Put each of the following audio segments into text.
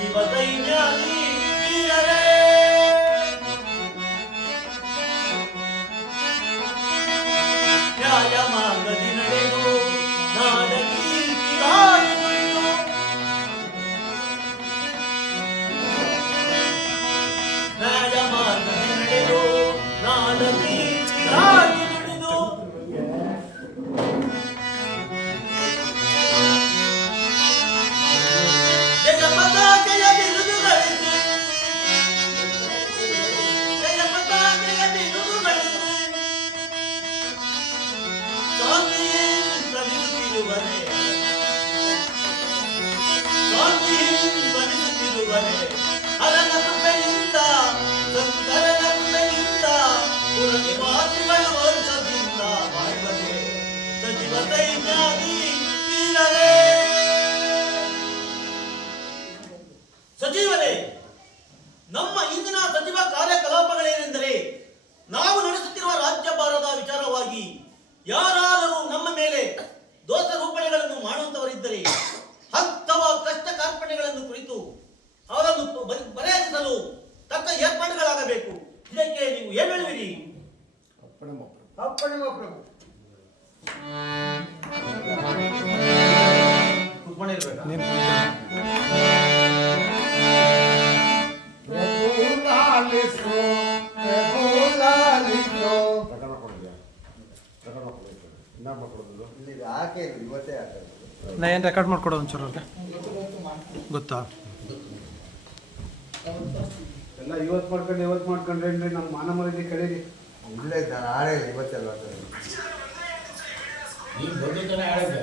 ಸಜೀವ ಸೈನ್ಯಾದಿ ವೀರರೇ ನ್ಯಾಯ ಮಾರ್ಗದಿ ನಡೆದು ನಾಡ ಕೀರ್ತಿಗಾಗಿ ನುಡಿದು ನ್ಯಾಯ ಮಾರ್ಗದಿ ನಡೆದು ನಾಡ ಕೀರ್ತಿಗಾಗಿ ನುಡಿದು ಜಯ ಪತಾಕೆಯ ಬಿರುದು ಗಳಿಸಿ ಜಯ ಪತಾಕೆಯ ಬಿರುದು ಗಳಿಸಿ ಶಾಂತಿಯಿಂದ ನಿಲ್ಲುತ್ತಿರುವರೆ ಹರನ ಕೃಪೆಯಿಂದ ಸಂತರನ ಕೃಪೆಯಿಂದ ಪುರ ನಿವಾಸಿಗಳು ವರ್ಷದಿಂದ ಬಾಳ್ವರೆ ಸಜೀವ ಸೈನ್ಯಾದಿ ವೀರರೇ ಸಜೀವರೇ, ನಮ್ಮ ಇಂದಿನ ಸಜೀವ ಕಾರ್ಯಕಲಾಪಗಳೇನೆಂದರೆ ನಾವು ನಡೆಸುತ್ತಿರುವ ರಾಜ್ಯಭಾರದ ವಿಚಾರವಾಗಿ ಯಾರಾದರೂ ನಮ್ಮ ಮೇಲೆ ದೋಷಾರೋಪಣೆಗಳನ್ನು ಮಾಡುವಂತವರಿದ್ದರೆ ಅಂಥವ ಕಷ್ಟ ಕಾರ್ಪಣ್ಯಗಳನ್ನು ಕುರಿತು ಅವರನ್ನು ಬರೆಹರಿಸಲು ತಕ್ಕ ಏರ್ಪಾಡುಗಳಾಗಬೇಕು. ಇದಕ್ಕೆ ನೀವು ಏನು ಹೇಳುವಿರಿ? ಅಪ್ಪಣೆ ಪ್ರಭು. ನಾ ಏನು ರೆಕಾರ್ಡ್ ಮಾಡ್ಕೊಡೋದು ಒಂಚೂರು ಅವ್ರಿಗೆ ಗೊತ್ತಾ? ಎಲ್ಲ ಇವತ್ತು ಮಾಡ್ಕೊಂಡ್ರೇನ್ರಿ ನಮ್ಮ ಮಾನ ಮರ್ಯಾದೆ ಕಡೆಗೆ ಇಲ್ಲೇ ಇದ್ದಾರೆ ಆಡೇ ಇವತ್ತೆಲ್ಲ ನೀವು ದೊಡ್ಡತನ ಆಡೋದು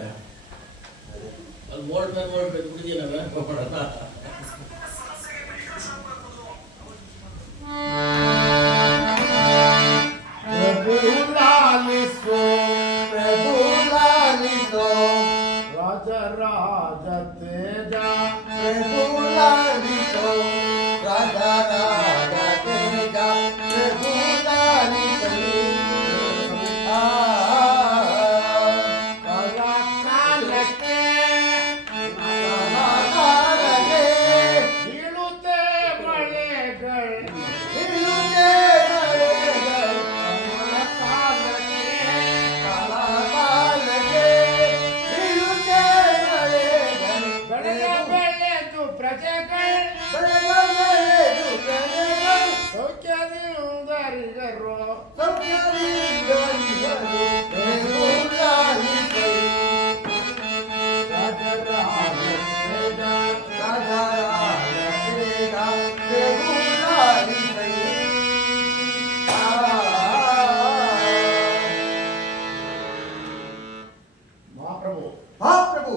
ಅಲ್ಲಿ ಮೋಲ್ಡ್ ಮೇಲೆ ಮೋಲ್ಡ್ ಬಿಟ್ಟಿದ್ದೀನಲ್ಲ ರಾಜ ತೇಜ ಪ್ರಭುಲಾಲಿಸೋ ರಾಜ ತೇಜ ಪ್ರಭುಲಾಲಿಸೋ ಕಾಲಕ್ಕೆ ಬೀಳುತ್ತೆ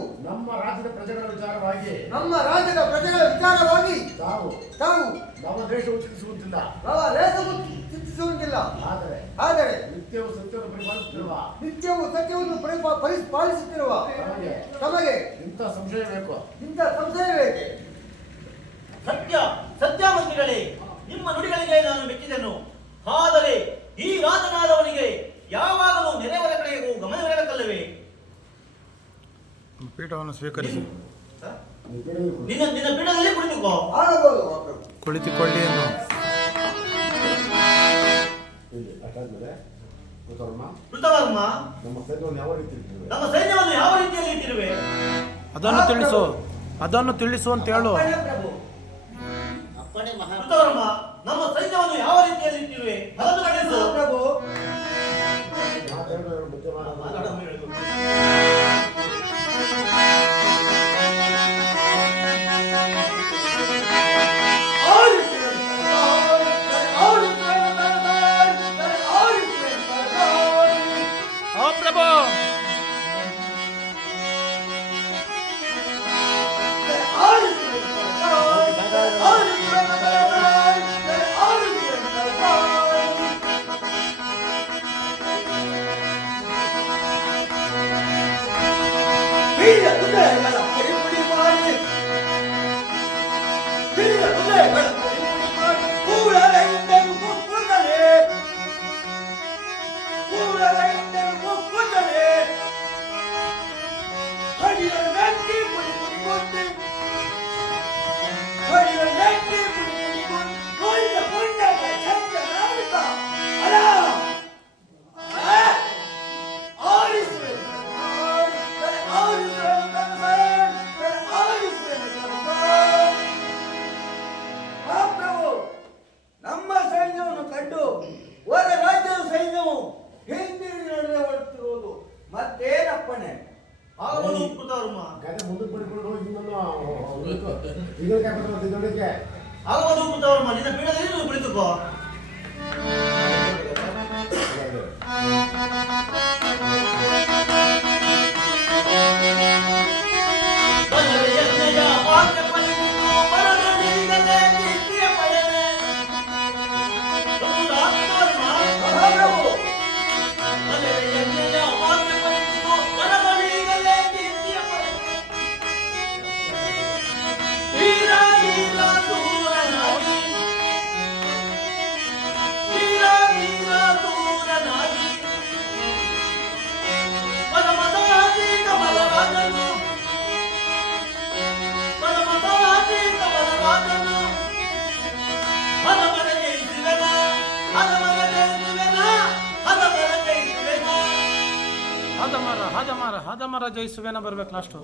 ಮಳೆಗಳು ನಮ್ಮ ರಾಜ್ಯದ ಪ್ರಜೆಗಳ ವಿಚಾರವಾಗಿ ತಾವು ನಮ್ಮ ದೇಶವು ಚಿಂತಿಸುವುದಿಲ್ಲ, ಆದರೆ ನಿತ್ಯವೂ ಸತ್ಯವನ್ನು ಪಾಲಿಸುತ್ತಿರುವ ತಮಗೆ ಇಂಥ ಸಂಶಯ ಬೇಕು. ಸತ್ಯವಂತಿಗಳೇ, ನಿಮ್ಮ ನುಡಿಗಳಿಗೆ ನಾನು ಮೆಚ್ಚಿದೆನು. ಆದರೆ ಈ ರಾಜನಾದವನಿಗೆ ಯಾವಾಗಲೂ ನೆರೆಯವರ ಕಡೆಗೂ ಗಮನವಿರಬೇಕಲ್ಲವೇ? ಪೀಠವನ್ನು ಸ್ವೀಕರಿಸಿ ನಿನ್ನ ಪೀಠದಲ್ಲಿ ಕುಳಿತುಕೋ. ಕುಳಿತುಕೊಳ್ಳಿ ಎಂದು ಕೃತವರ್ಮ, ನಮ್ಮ ಸೈನ್ಯವನ್ನು ಯಾವ ರೀತಿಯಲ್ಲಿ ಇಟ್ಟಿರುವೆ ಅದನ್ನು ತಿಳಿಸು ಅಂತ ಹೇಳು. ಕೃತವರ್ಮ, ನಮ್ಮ ಸೈನ್ಯವನ್ನು ಯಾವ ರೀತಿಯಲ್ಲಿ ಇಟ್ಟಿರುವೆ ಅದನ್ನು ತಿಳಿಸು ಪ್ರಭು. ಮುಂದಕ್ಕೆ ಬಿಡ್ಕೊಂಡು ಹೋಗಿ ಇದಕ್ಕೆ ಇದಕ್ಕೆ ಆಗುವುದು ಕೂತವರಮ್ಮ ನಿನ್ನ ಪೀಠದಲ್ಲಿ ನೀವು ಕುಳಿತುಕೋ. ಹದಮರ ಜಯಿಸುವೇನ ಬರ್ಬೇಕು ಲಾಸ್ಟು.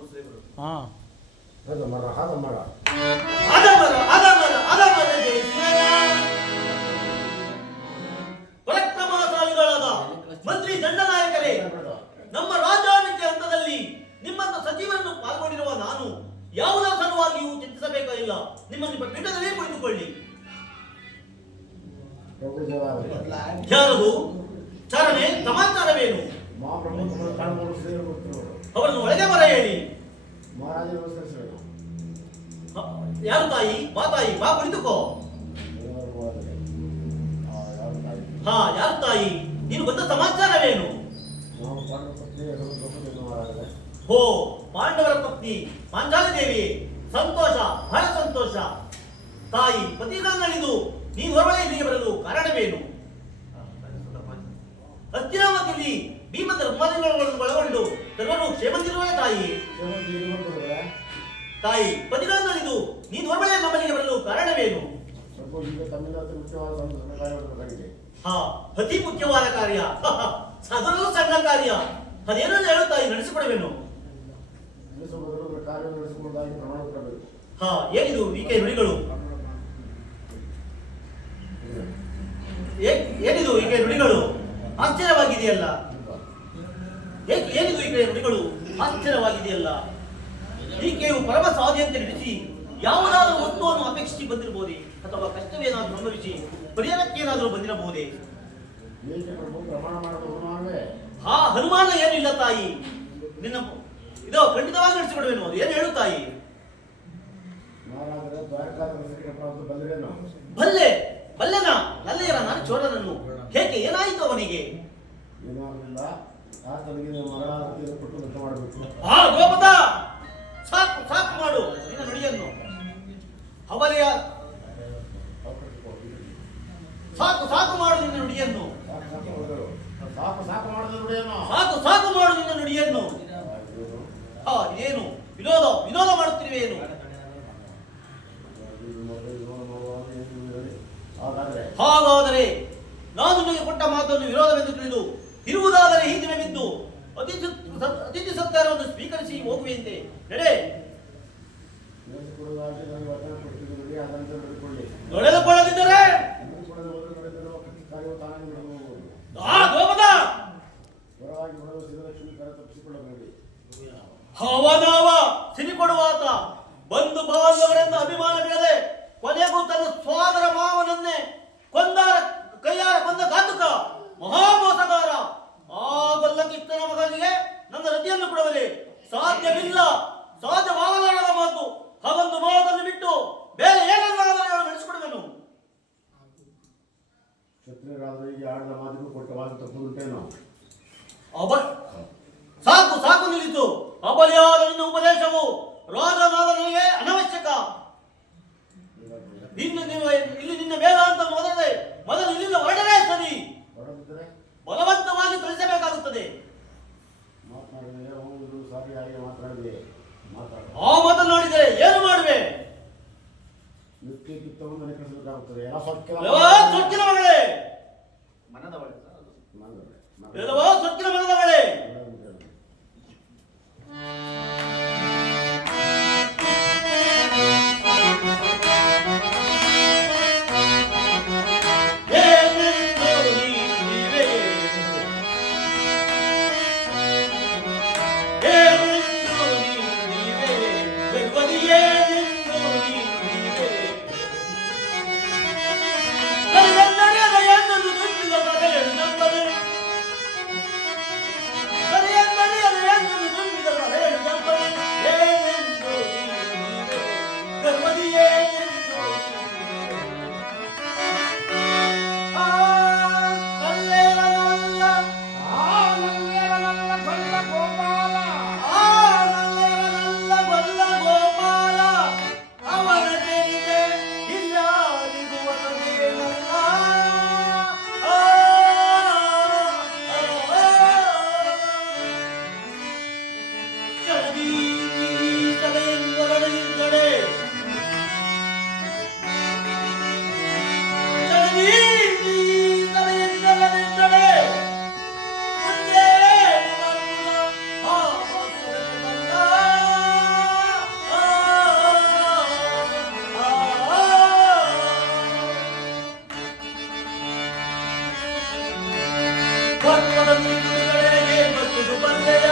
ಹಾಂ ಪರಾಕ್ರಮಶಾಲಿಗಳಾದ ಮಂತ್ರಿ ದಂಡನಾಯಕರೇ, ನಮ್ಮ ರಾಜಾಡಳಿತ ಹಂತದಲ್ಲಿ ನಿಮ್ಮಂತ ಸಚಿವರನ್ನು ಪಾಲ್ಗೊಂಡಿರುವ ನಾನು ಯಾವುದರ ಸಲುವಾಗಿಯೂ ಚಿಂತಿಸಬೇಕಾಗಿಲ್ಲ. ನಿಮ್ಮ ಪೀಠದಲ್ಲೇ ಕುಳಿತುಕೊಳ್ಳಿ. ಯಾರದು ಚಾರಣೆ ಸಮಾಚಾರವೇನು? ಅವರನ್ನು ಒಳಗೆ ಬರ ಹೇಳಿ. ಯಾರು ತಾಯಿ? ಬಾ ತಾಯಿ, ಬಾ ಕುಳಿತುಕೋ. ಹಾ, ಯಾರು ತಾಯಿ? ನೀನು ಬಂದ ಸಮಾಚಾರವೇನು? ಹೋ, ಪಾಂಡವರ ಪತ್ನಿ ಪಾಂಚಾಲಿ ದೇವಿ. ಸಂತೋಷ, ಬಹಳ ಸಂತೋಷ. ತಾಯಿ, ಪತಿಗಳಿದು ನೀನು ಹೊರಗಡೆ ಇಲ್ಲಿಗೆ ಬರಲು ಕಾರಣವೇನು? ಹಸ್ತಿನಾವತಿಯಲ್ಲಿ ಭೀಮದ ರುಮಾಲಿಗಳನ್ನು ಒಳಗೊಂಡು ಸರ್ವರು ಕ್ಷೇಮಂತಿರುವೇ ತಾಯಿ. ತಾಯಿ, ಪತಿಗಳಿದು ನೀನು ಹೊರಗಡೆ ನಮ್ಮಲ್ಲಿಗೆ ಬರಲು ಕಾರಣವೇನು? ಹಾ, ಅತಿ ಮುಖ್ಯವಾದ ಕಾರ್ಯ. ಅದರಲ್ಲೂ ಸಣ್ಣ ಕಾರ್ಯ. ಅದೇನೋ ಹೇಳು ತಾಯಿ, ನಡೆಸಿಕೊಡವೇನು? ಹಾ, ಏನಿದು ಈಕೆ ನುಡಿಗಳು? ಏನಿದು ಈಕೆ ನುಡಿಗಳು? ಆಶ್ಚರ್ಯವಾಗಿದೆಯಲ್ಲ. ಏನಿದು ಈಕೆ ನುಡಿಗಳು? ಆಶ್ಚರ್ಯವಾಗಿದೆಯಲ್ಲ. ಈಕೆಯು ಪರಮ ಸಾಧ್ಯತೆ ನಡೆಸಿ ಯಾವುದಾದರೂ ವಸ್ತುವನ್ನು ಅಪೇಕ್ಷಿಸಿ ಬಂದಿರಬಹುದೇ, ಅಥವಾ ಕಷ್ಟವೇನಾದರೂ ಸಂಭವಿಸಿ ಪರಿಹಾರಕ್ಕೇನಾದರೂ ಬಂದಿರಬಹುದೇ? ಹಾ, ಅನುಮಾನ ಏನಿಲ್ಲ ತಾಯಿ. ನಿನ್ನ ಇದು ಖಂಡಿತವಾಗಿ ನಡೆಸಿಕೊಡುವೇನು? ಅದು ಏನು ಹೇಳು ತಾಯಿ? ಬಲ್ಲೆ ಬಲ್ಲೆನಾ? ನಲ್ಲೆಯರ ನಾನು ಚೋರನನ್ನು. ಹೇಗೆ? ಏನಾಯಿತು ಅವನಿಗೆ? ಹಾ, ಗೋಪದ, ಸಾಕು ಸಾಕು ಮಾಡು ನಿನ್ನ ನುಡಿಯನ್ನು. ಅವಲೆಯ ಸಾಕು ಸಾಕು ಮಾಡು ನಿನ್ನ ನುಡಿಯನ್ನು. ಸಾಕು ಸಾಕು ಮಾಡು ನಿನ್ನ ನುಡಿಯನ್ನು. ಹಾ, ಏನು ವಿನೋದ ಮಾಡುತ್ತಿರುವೆ ಏನು? ಹಾಗಾದರೆ ನಾನು ನಿಮಗೆ ಕೊಟ್ಟ ಮಾತನ್ನು ವಿರೋಧವೆಂದು ತಿಳಿದು ಇರುವುದಾದರೆ ಈ ದಿನ ಬಿದ್ದು ಅತಿಥಿ ಸತ್ಕಾರವನ್ನು ಸ್ವೀಕರಿಸಿ ಹೋಗುವೆಯಂತೆ. ನಡೆ. ನಡೆದುಕೊಳ್ಳದಿದ್ದರೆ ಅವನವ ಸಿರಿ ಕೊಡುವಾತ ಬಂಧು ಬಾಂಧವರೆಂದ ಅಭಿಮಾನ ಬಿಡದೆ ಕೊನೆಗೂ ತನ್ನ ಸೋದರ ಮಾವನನ್ನೇ ಕೈಯಾರ ಕೊಂದ ಘಾತುಕ ಮಹಾಮೋಸಗಾರ ಆ ಗೊಲ್ಲಕಿತ್ತನ ಮಗನಿಗೆ ನನ್ನ ರತಿಯನ್ನು ಕೊಡುವರೆ ಸಾಧ್ಯವಿಲ್ಲ. ಸಾಧ್ಯವಾಗಲಾರದ ಮಾತು. ಹಾಗೊಂದು ಮಾತನ್ನು ಬಿಟ್ಟು ಬೇರೆ ಏನಾದರೂ ನಡೆಸಿಕೊಡುವೆನು. ಕ್ಷತ್ರಿಯರಾದವರಿಗೆ ಆಡಿದ ಮಾತಿಗೂ ಕೊಟ್ಟ ಮಾತು ತಪ್ಪುತ್ತೇನೋ? ಸಾಕು ಸಾಕು ನಿಲ್ಲಿತು. ಅಬಲಿಯಾದ ನಿನ್ನ ಉಪದೇಶವು ರಾಜನಾದ ನನಗೆ ಅನವಶ್ಯಕ. ಇಲ್ಲಿ ನಿನ್ನ ವೇದಾಂತ ಮೊದಲು ಇಲ್ಲಿಂದ ಹೊರಡಲೇ ಸರಿ. ಬಲವಂತವಾಗಿ ತಿಳಿಸಬೇಕಾಗುತ್ತದೆ. ಆ ಮಾತನಾಡಿದರೆ ಏನು ಮಾಡುವೆ? ಸೊಕ್ಕಿನ ಮಗಳೇ, ಸೊಕ್ಕಿನ ಮನದವಳೇ, ಸರ್ಪದಂತೆ ಕಿಡಿಗಳೆಗೆ ಬರ್ತುದು ಬಂದೆಯ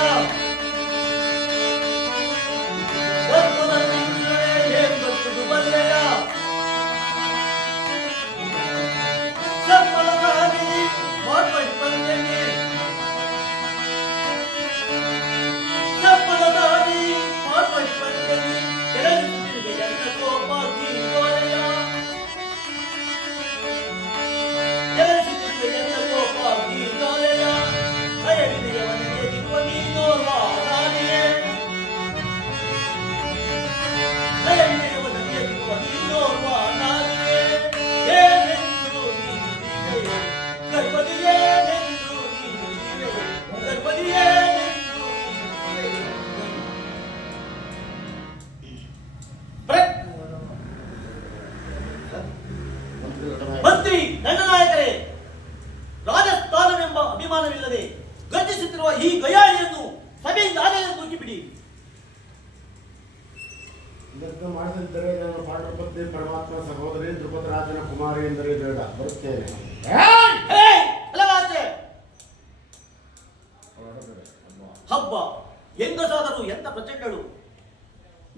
ಸರ್ಪದಂತೆ ಕಿಡಿಗಳೆಗೆ ಬರ್ತುದು ಬಂದೆಯ ಸರ್ಪದ ದಾರಿ ಮಾರ್ಪಡಿ ಬಂದೆನೆ ಸರ್ಪದ ದಾರಿ ಮಾರ್ಪಡಿ ಬಂದೆನೆ ಕೆಳಗಿರುತ್ತಿರುವೆ ಎಂತ ಕೋಪ ಕಿರಿಗೋಲೆಯ ಕೆಳಗಿರುತ್ತಿರುವೆ ಎಂತ ಕೋಪ ಕಿರಿಗೋಲೆಯ ಭಯವಿದೆಯವನಿಗೆ ಇರುವ ನೀನೋರ್ವ ನಾನಿಯೇ ಭಯವಿದೆಯವನಿಗೆ ಇರುವ ನೀನೋರ್ವ ನಾನಿಯೇ ಏನೆಂದು ನೀನು ನೀವೆಯೋ ಗರ್ಭದಿಯೇನೆಂದು ನೀನು ನೀವೆಯೋ ಗರ್ಭದಿಯೇನೆಂದು ನೀನು ಮಂತ್ರಿ ದಂಡನಾಯಕರೇ, ರಾಜಸ್ಥಾನವೆಂಬ ಅಭಿಮಾನವಿಲ್ಲದೆ ಗರ್ಜಿಸುತ್ತಿರುವ ಈ ಗಯಾಳಿಯನ್ನು ಸಭೆಯಿಂದ ಆನೆಯನ್ನು ತೂಕಿಬಿಡಿ. ಇದನ್ನು ಮಾಡದಿದ್ದರೆ ನಾನು ಪಾಂಡುಪತ್ನಿ ಪರಮಾತ್ಮ ಸಹೋದರಿ ಧ್ರುಪದರಾಜನ ಕುಮಾರಿ ಎಂದರೆ ಬೇಡ ಬರುತ್ತೇನೆ. ಹೇ, ಅಲವಾಚೆ ಹಬ್ಬ ಹೆಂಗಸಾದರೂ ಎಂತ ಪ್ರಚಂಡಳು.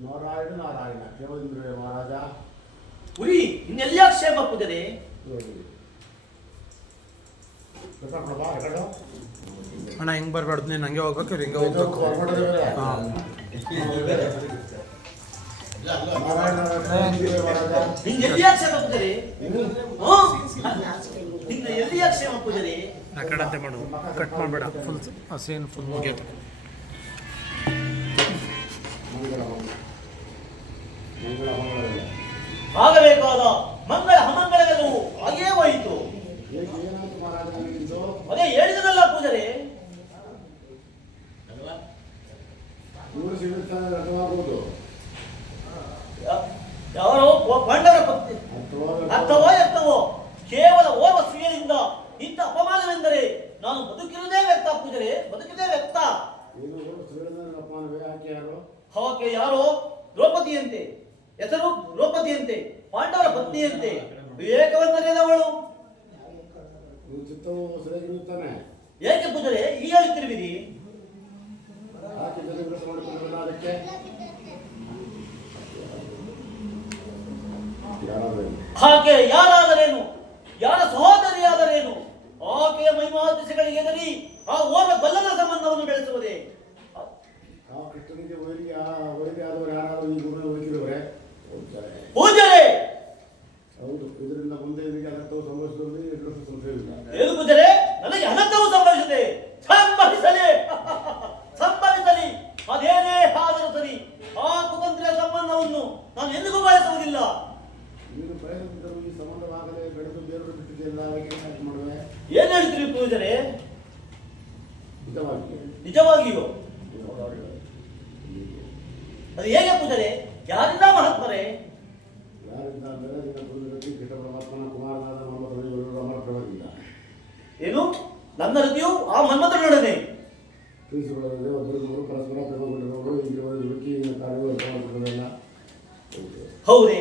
ನಾರಾಯಣ ನಾರಾಯಣ ಕೇವಲೇಂದ್ರೇ ಮಹಾರಾಜ. ಉರಿ ಇನ್ನೆಲ್ಲ ಕ್ಷೇಮ ಪೂಜನೆ. ಅಣ್ಣ ಹಿಂಗೆ ಬರಬಾರ್ದು, ನೀನು ಹಂಗೆ ಹೋಗ್ಬೇಕು, ಇವ್ರು ಹಿಂಗೆ ಹೋಗ್ಬೇಕು. ಹಾಂ ನಿನ್ನ ಎಲ್ಲಿಯ ಕ್ಷೇಮ ಪೂಜನೆ. ನಿನ್ನ ಎಲ್ಲಿಯ ಕ್ಷೇಮ ಪೂಜನೆ. ಆ ಕಡೆ ಮಾಡು, ಕಟ್ ಮಾಡಬೇಡ, ಫುಲ್ ಆ ಸೀನ್ ಫುಲ್ ಮುಗಿಯುತ್ತೆ. ಆಗಬೇಕಾದ ಮಂಗಳ ಅಮಂಗಳವೆಲ್ಲವೂ ಹಾಗೇ ಹೋಯಿತು. ಅದೇ ಹೇಳಿದನಲ್ಲ ಪೂಜರೆ. ಯಾರೋ ಪಾಂಡವರ ಪತ್ನಿ ಅರ್ಥವೋ ಎತ್ತವೋ ಕೇವಲ ಓರ್ವ ಸ್ತ್ರೀಯರಿಂದ ಇಂಥ ಅಪಮಾನವೆಂದರೆ ನಾನು ಬದುಕಿರುವುದೇ ವ್ಯಕ್ತ ಪೂಜರೆ, ಬದುಕಿದೇ ವ್ಯಕ್ತ. ಆಕೆ ಯಾರೋ ದ್ರೌಪದಿಯಂತೆ, ಹೆಸರು ದ್ರೌಪದಿಯಂತೆ, ಪಾಂಡವರ ಪತ್ನಿಯಂತೆ, ವಿವೇಕವಂತನೇನವಳು. ಏಕೆ ಪೂಜರೆ ಈ ಹೇಳುತ್ತಿರುವಿರಿ? ಆಕೆ ಯಾರಾದರೇನು, ಯಾರ ಸಹೋದರಿಯಾದರೇನು, ಆಕೆಯ ಮಹಿಮಾತಿಸಗಳಿಗೆ ಎದರಿ ಆ ಓರ್ವ ಬಲ್ಲನ ಸಂಬಂಧವನ್ನು ಬೆಳೆಸುವುದೇ? ಪೂಜರೆ ಹೌದು, ಇದರಿಂದ ಮುಂದೆ ನಿಮಗೆ ಅನರ್ಥವು ಸಂಭವಿಸುತ್ತದೆ, ಸಂಶಯವಿಲ್ಲ. ಏನು ಪೂಜರೆ, ನನಗೆ ಅನರ್ಥವು ಸಂಭವಿಸಿದೆ. ಸಂಭವಿಸಲಿ ಸಂಭವಿಸಲಿ, ಅದೇನೇ ಆದರೂ ಸರಿ, ಆ ಕುತಂತ್ರಿಯ ಸಂಬಂಧವನ್ನು ನಾನು ಎಂದಿಗೂ ಬಯಸುವುದಿಲ್ಲ. ನೀನು ಬಯಸಿದ್ದರೂ ಈ ಸಂಬಂಧವಾಗಲೇ ಬೆಳೆದು ಬೇರು ಬಿಟ್ಟಿದೆಯಲ್ಲ, ಅದಕ್ಕೆ ಮಾಡುವೆ. ಏನ್ ಹೇಳ್ತೀರಿ ಪೂಜರೆ? ನಿಜವಾಗಿ ನಿಜವಾಗಿಯೋ? ಅದು ಹೇಗೆ ಪೂಜರೆ? ಯಾರಿಂದ ಮಹಾತ್ಮರೇ? ಯಾರಿಂದ ಅಂದರೆ ನಿನ್ನ ಗುರುವಿನಲ್ಲಿ ಕೃಷ್ಣ ಪರಮಾತ್ಮನ ಕುಮಾರನಾದ ಮನ್ಮಥನಿವರು ಅಮರ ಪ್ರಭಾವಿಲ್ಲ. ಏನು? ನನ್ನ ಹೃದಯವು ಆ ಮನ್ಮಥನೊಡನೆ ತಿಳಿಸಿಕೊಳ್ಳದೆ ಒಬ್ಬರಿಗೊಬ್ಬರು ಪರಸ್ಪರ ಪ್ರೇಮಗೊಂಡಿರುವವರು ಈಗಿರುವ ಹುಡುಕಿ ಕಾರ್ಯಗಳು ಅರ್ಥಮಾಡಿಕೊಳ್ಳಲ್ಲ. ಹೌದೇ?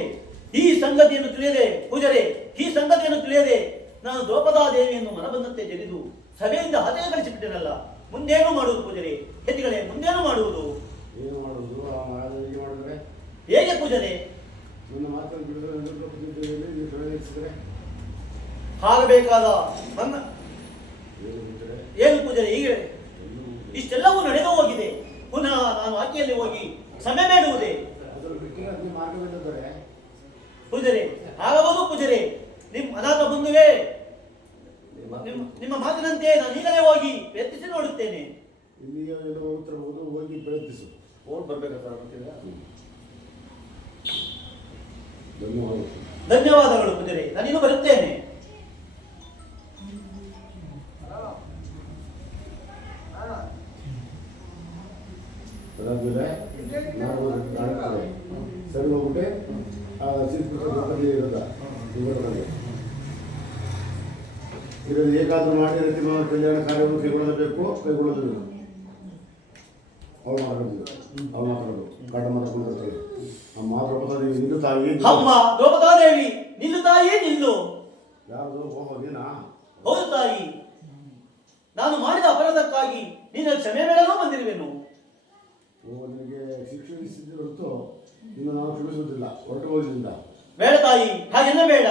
ಈ ಸಂಗತಿಯನ್ನು ತಿಳಿಯದೆ ಪೂಜರೆ, ಈ ಸಂಗತಿಯನ್ನು ತಿಳಿಯದೆ ನಾನು ದ್ರೌಪದಾದೇವಿಯನ್ನು ಮನಬಂದಂತೆ ಜರಿದು ಸಭೆಯಿಂದ ಹತೆಯ ಕಳಿಸಿಬಿಟ್ಟೆನಲ್ಲ. ಮುಂದೇನು ಮಾಡುವುದು ಪೂಜರೆ? ಹೆತ್ತಿಗಳೇ, ಮುಂದೇನು ಮಾಡುವುದು? ಏನು ಮಾಡುವುದು? ಆ ಮಹಾರಾಜನಿಗೆ ಮಾಡಿದ್ರೆ ಹೇಗೆ ಪೂಜರೆ? ನನ್ನ ಮಾತನ್ನು ಬಿಡಿದರೆ ನೀವು ಪ್ರವೇಶಿಸಿದರೆ ಆಗಬೇಕಾದ ನನ್ನ ಏನು ಬಿಟ್ಟರೆ ಏನು ಪೂಜರೆ? ಈಗ ಇಷ್ಟೆಲ್ಲವೂ ನಡೆದು ಹೋಗಿದೆ. ಪುನಃ ನಾನು ಆಕೆಯಲ್ಲಿ ಹೋಗಿ ಕ್ಷಮೆ ಬೇಡುವುದೇ? ಅದನ್ನು ಬಿಟ್ಟರೆ ಅದನ್ನು ಮಾರ್ಗವಿಲ್ಲದರೆ ಪೂಜರೆ ಆಗಬಹುದು ಪೂಜರೆ. ನಿಮ್ಮ ಅನಾಥ ಬಂಧುವೇ, ನಿಮ್ಮ ಮಾತಿನಂತೆ ನಾನು ಈಗಲೇ ಹೋಗಿ ಪ್ರಯತ್ನಿಸಿ ನೋಡುತ್ತೇನೆ. ಇಲ್ಲಿಗೆ ಎಲ್ಲ ಹೋಗುತ್ತಿರಬಹುದು, ಹೋಗಿ ಪ್ರಯತ್ನಿಸು. ಓಡ್ ಬರ್ಬೇಕಾದ್ರೆ ಧನ್ಯವಾದ. ಧನ್ಯವಾದಗಳು ಪೂಜರೆ, ನಾನಿನ್ನು ಬರುತ್ತೇನೆ. ಅದಾದ್ಮೇಲೆ ಸರಿ ಹೋಗ್ಬಿಟ್ಟೆ ದ್ರೌಪದಿ ಇರೋದ ಇದರಲ್ಲಿ ಹೇಗಾದ್ರೂ ಮಾಡಿ ರತಿಮಾನ ಕಲ್ಯಾಣ ಕಾರ್ಯವನ್ನು ಕೈಗೊಳ್ಳಬೇಕು. ಅವ್ರು ಮಾತಾಡೋದು ಕಾಟ ಮಾತಾಡ್ಕೊಂಡಿರ್ತಾರೆ. ಅಮ್ಮ ದ್ರೌಪದಿ ನಿಲ್ಲು ತಾಯಿ, ಅಮ್ಮ ದ್ರೌಪದಾದೇವಿ ನಿಲ್ಲು ತಾಯಿ ನಿಲ್ಲು. ಯಾರು ಹೋಗೋದೇನಾ? ಹೌದು ತಾಯಿ. ನಾನು ಮಾಡಿದ ಅಪರಾಧಕ್ಕಾಗಿ ನೀನು ಕ್ಷಮೆ ಬೇಡಲೂ ಬಂದಿರುವೆನು. ನಿನಗೆ ಶಿಕ್ಷೆ ವಿಧಿಸಿದ ಹೊರತು ಇನ್ನು ನಾವು ಕ್ಷಮಿಸುವುದಿಲ್ಲ. ಹೊರಟು ಹೋಗಿದ್ದಿಂದ ಬೇಡ ತಾಯಿ, ಹಾಗೆಲ್ಲ ಬೇಡ.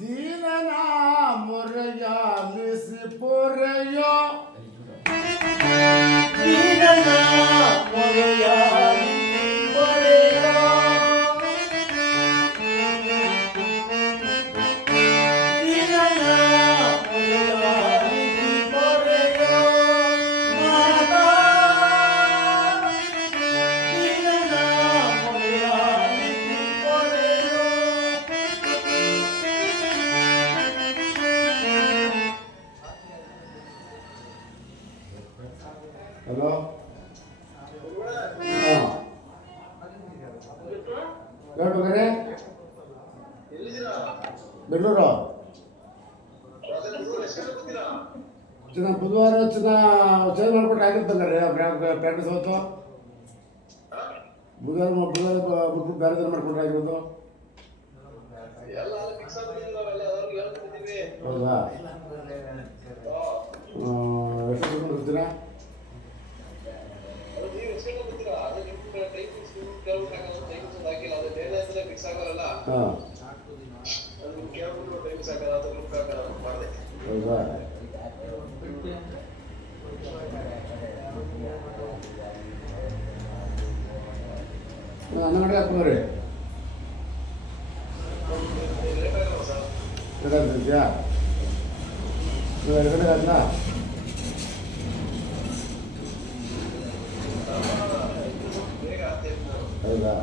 ದೀನನ ಮೊರೆಯಾಲಿಸಿ ಪೊರೆಯೋ ಹಲೋ ಯಾರು ಮಗನೇ? ಬೆಂಗಳೂರು ಚೆನ್ನಾಗಿ ಬುಧವಾರ ಚೇಂಜ್ ಮಾಡ್ಬಿಟ್ರೆ ಆಗಿರ್ತಂಗಾರೆ ಪ್ರಾಕ್ಟೀಸ್ ಹೊತ್ತು ಬುಧವಾರ ಬಿಟ್ಬಿಟ್ಟು ಬೇರೆ ಥರ ಮಾಡ್ಕೊಂಡ್ರೆ ಆಗಿರೋದು. ಹೌದಾ? ಎಷ್ಟು ತಗೊಂಡು ಬರ್ತೀರಾ? ಹಾಂ ಹೌದಾ? ಹನ್ನೊಂದು ಗಂಟೆ ಹಾಕೊಂಡ್ರಿ ಇದೆಯಾ? 2 ಗಂಟೆಗೆ ಆಯ್ತಾ? ಹೌದಾ?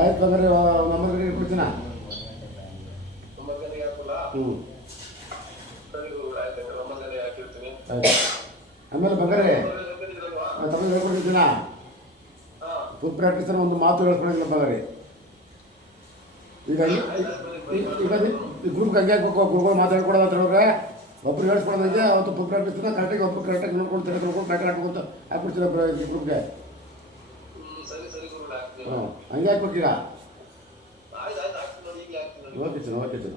ಆಯ್ತು ಬಂದರೆ ನಂಬರ್ ಗಂಟೆಗೆ ಕೊಡ್ತೀನ. ಹ್ಞೂ ಆಯ್ತು. ಆಮೇಲೆ ಬಂದರೆ ತಮಗೆ ಹೇಳ್ಕೊಟ್ಟಿರ್ತೀನ. ಫುಲ್ ಪ್ರಾಕ್ಟೀಸ್ ಒಂದು ಮಾತು ಹೇಳ್ಕೊಳಂಗಿಲ್ಲ ಬಂದರೆ. ಈಗ ಗ್ರೂಪ್ಗೆ ಹಂಗೆ ಹಾಕ್ಬೇಕು. ಗ್ರೂಪ್ ಮಾತು ಹೇಳ್ಕೊಡೋದು ಅಂತ ಹೇಳಿದ್ರೆ ಒಬ್ರು ಹೇಳ್ಸ್ಕೊಳೋದಂಗೆ ಅವತ್ತು ಫುಲ್ ಪ್ರಾಕ್ಟೀಸ್ನ ಕರೆಕ್ಟಾಗಿ ಒಬ್ಬರು ಕರೆಕ್ಟಾಗಿ ನೋಡ್ಕೊಂಡು ತಿಳ್ಕೊಂಡು ಕರೆಕ್ಟಾಗಿ ಹಾಕ್ಬೇಕು ಅಂತ ಹಾಕ್ಬಿಡ್ತೀರ ಗ್ರೂಪ್ಗೆ. ಹಾಂ ಹಂಗೆ ಹಾಕ್ಬೇಕೀಗ. Okay sir, okay sir.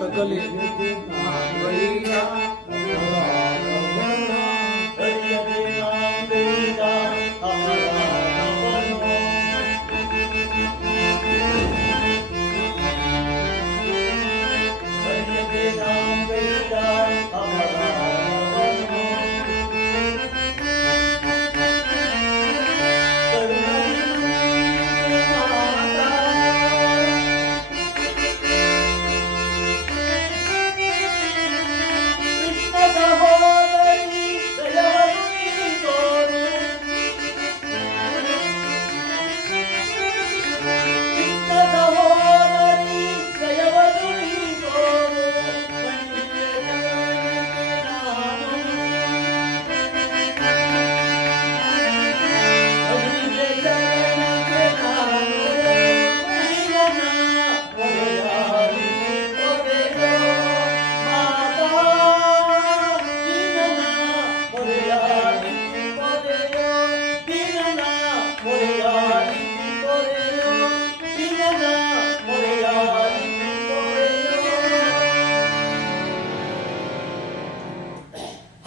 ತಗ್ಗಲಿ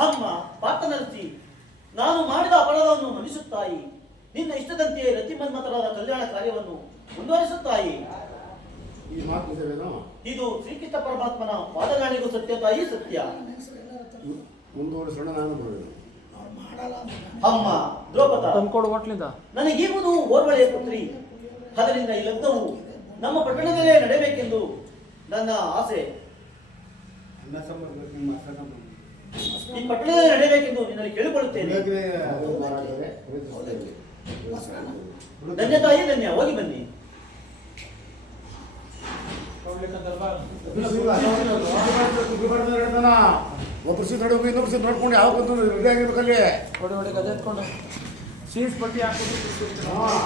ಅಮ್ಮ ಪಾರ್ಥನರಸಿ, ನಾನು ಮಾಡಿದ ಅಪರಾಧವನ್ನು ಮನ್ನಿಸುತ್ತಾಯಿ. ನಿನ್ನ ಇಷ್ಟದಂತೆ ರತಿಮನ್ಮಥರಾದ ಕಲ್ಯಾಣ ಕಾರ್ಯವನ್ನು ಮುಂದುವರಿಸುತ್ತಾಯಿ. ಈ ಮಾತು ನಿಜವೇನೋ? ಇದು ಶ್ರೀಕೃಷ್ಣ ಪರಮಾತ್ಮನ ಪಾದಗಾಣಿಗೂ ಸತ್ಯ ತಾಯಿ, ಸತ್ಯ. ಮುಂದುವರಿಸೋಣ. ನಾನು ಬರುವೆನು. ಅಮ್ಮ ದ್ರೌಪದ, ತಂದ್ಕೊಡು ಹೋಟ್ಲಿಂದ. ನನಗೀಗುವುದು ಓರ್ವಳೆಯ ಪುತ್ರಿ. ಅದರಿಂದ ಈ ಲಗ್ನವು ನಮ್ಮ ಪಟ್ಟಣದಲ್ಲೇ ನಡೆಯಬೇಕೆಂದು ನನ್ನ ಆಸೆ. ಈ ಪಟ್ಟಣದಲ್ಲಿ ನಡೆಯಬೇಕೆಂದು ನಿನ್ನಲ್ಲಿ ಕೇಳಿಕೊಳ್ಳುತ್ತೇನೆ. ಧನ್ಯ ತಾಯಿ, ಧನ್ಯ. ಹೋಗಿ ಬನ್ನಿ. ದರ್ಬಾರ್ ಒಬ್ರು ಸೀಟ್ ನೋಡ್ಬೇಕು ಇನ್ನೊಬ್ರು ಸೀಟ್ ನೋಡ್ಕೊಂಡು ಯಾವ ಬಂದು ರೆಡಿ ಆಗಿರ್ಬೇಕಲ್ಲಿ ಹೊಡಿ ಹೊಡಿ ಗದೆ ಎತ್ಕೊಂಡು ಸೀಟ್ಸ್ ಪಟ್ಟಿ ಹಾಕೋದು ಹಾಂ